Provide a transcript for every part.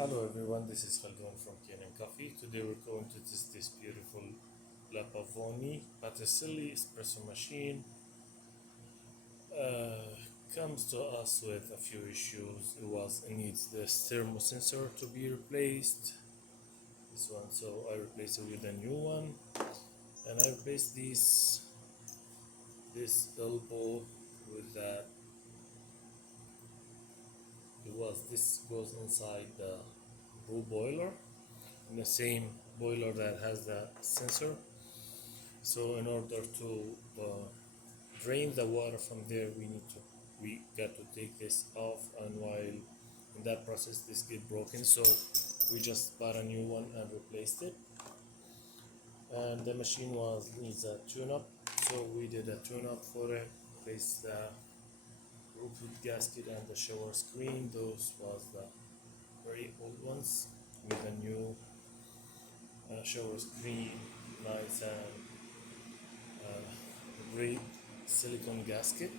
Hello everyone, this is Kanen from Kanen Coffee. Today we're going to test this beautiful LaPavoni Botticelli espresso machine. Comes to us with a few issues. It needs this thermosensor to be replaced. This one, so I replaced it with a new one, and I replaced this elbow with that. This goes inside the brew boiler, in the same boiler that has the sensor. So in order to drain the water from there, we got to take this off, and while in that process this get broken, so we just bought a new one and replaced it. And the machine needs a tune-up, so we did a tune-up for it. Replaced the roof gasket and the shower screen. Those was the very old ones, with a new shower screen, nice and great silicone gasket.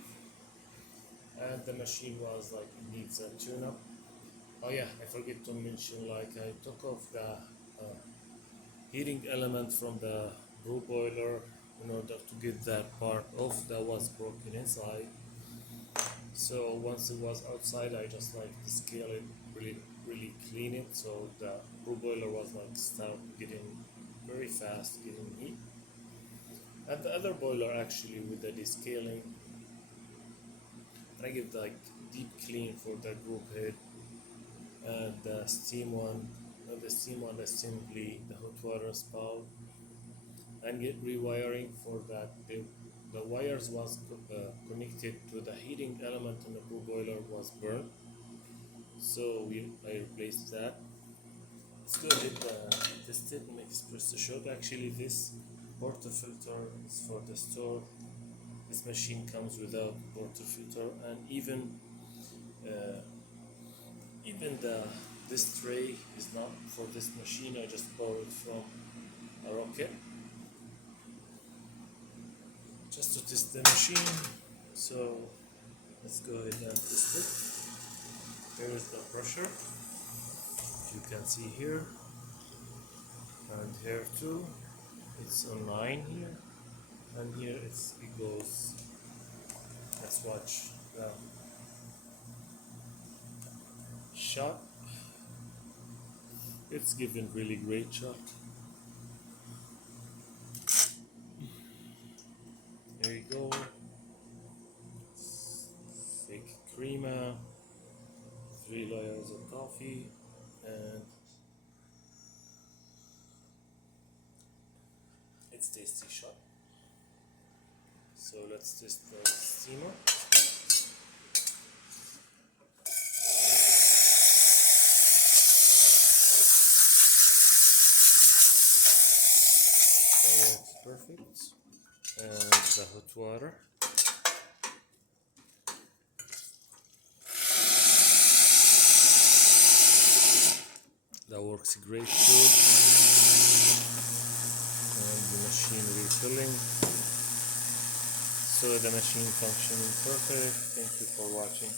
And the machine was like needs a tune-up. Oh yeah, I forget to mention, like, I took off the heating element from the brew boiler in order to get that part off that was broken inside. So once it was outside, I just like descale it, really clean it, so the brew boiler was like start getting very fast getting heat. And the other boiler, actually, with the descaling, I give like deep clean for the group head, and the steam one, assembly, the hot water spout, and get rewiring for that. The wires was connected to the heating element in the brew boiler was burned, so I replaced that. Let's go ahead and test it and express the shot. Actually, this portafilter is for the store. This machine comes without portafilter, and uh, even this tray is not for this machine. I just borrowed from a rocket just to test the machine. So let's go ahead and test it. Here is the pressure, you can see here, and here too. It's on 9 here, and here it goes. Let's watch the shot. It's given really great shot. There you go. Thick crema, 3 layers of coffee, and it's tasty shot. So let's test the steamer. That works perfect. And the hot water. That works great too. And the machine refilling. So the machine functioning perfect. Thank you for watching.